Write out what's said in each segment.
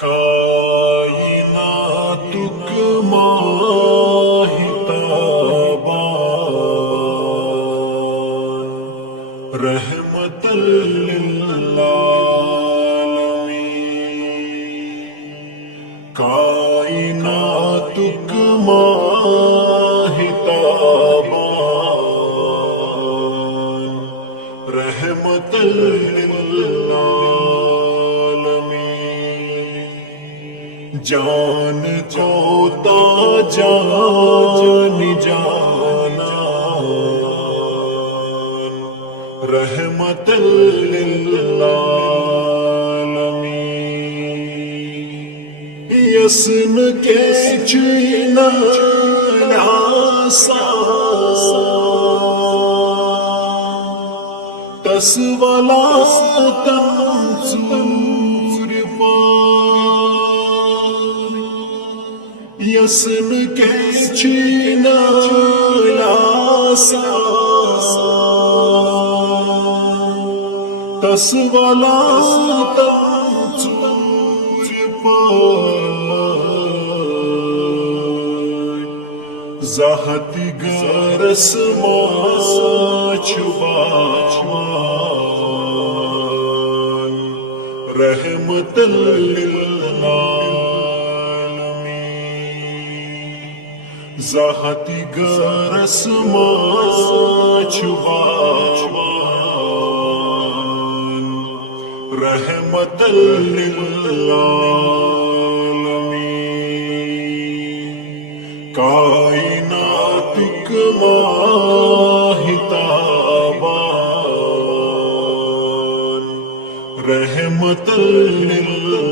کائناتک ماہتابان رحمت للعالمین کائناتک ماہتابان رحمت جان چوتا جان جانا رحمت للعالمین یسن کے چینا ناسا تسولا تنصور یسن کے چینا لاسا تسولا تنصور زہتی گرس ماچ باچوان رحمت للعالمین زہتی گرس ماچ باچوان رحمت للعالمین کائناتک ماہتابان رحمت للعالمین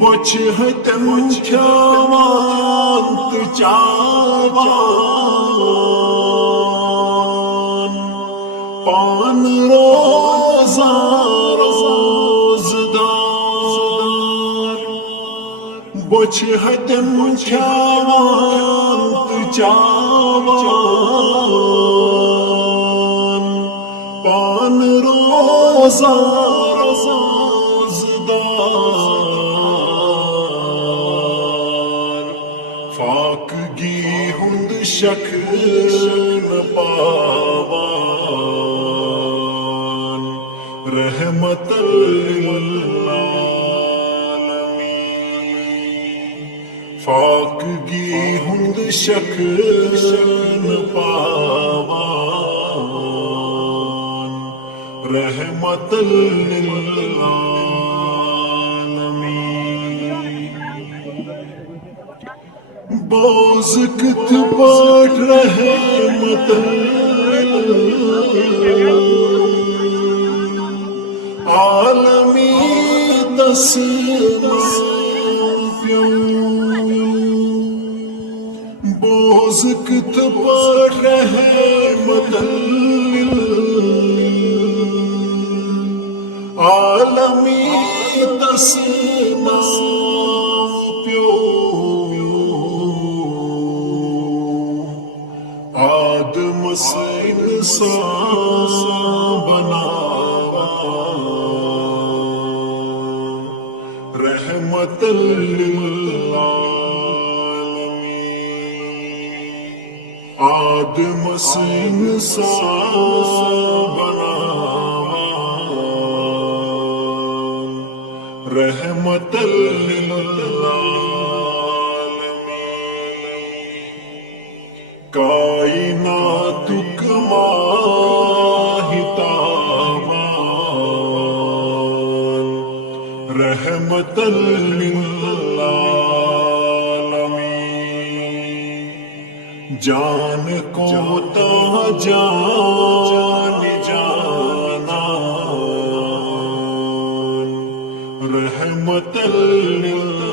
بچ ہتم کھیوانت چاوان پان روزان روزدار بچ ہتم کھیوانت چاوان پان روزان روزدار فاکگی ہند شکل پاوان رحمت للعالمین فاکگی ہند شکل پاوان رحمت للعالمین باز کت پاٹ رحمت عالمی تسمع باز کت پاٹ رحمت عالمی تسمع آدم سے انسان بناوان رحمت للعالمین آدم سے انسان بناوان رحمت للعالمین کائناتک ماہتابان رحمت للعالمین جان کو تا جان جانا رحمت للعالمین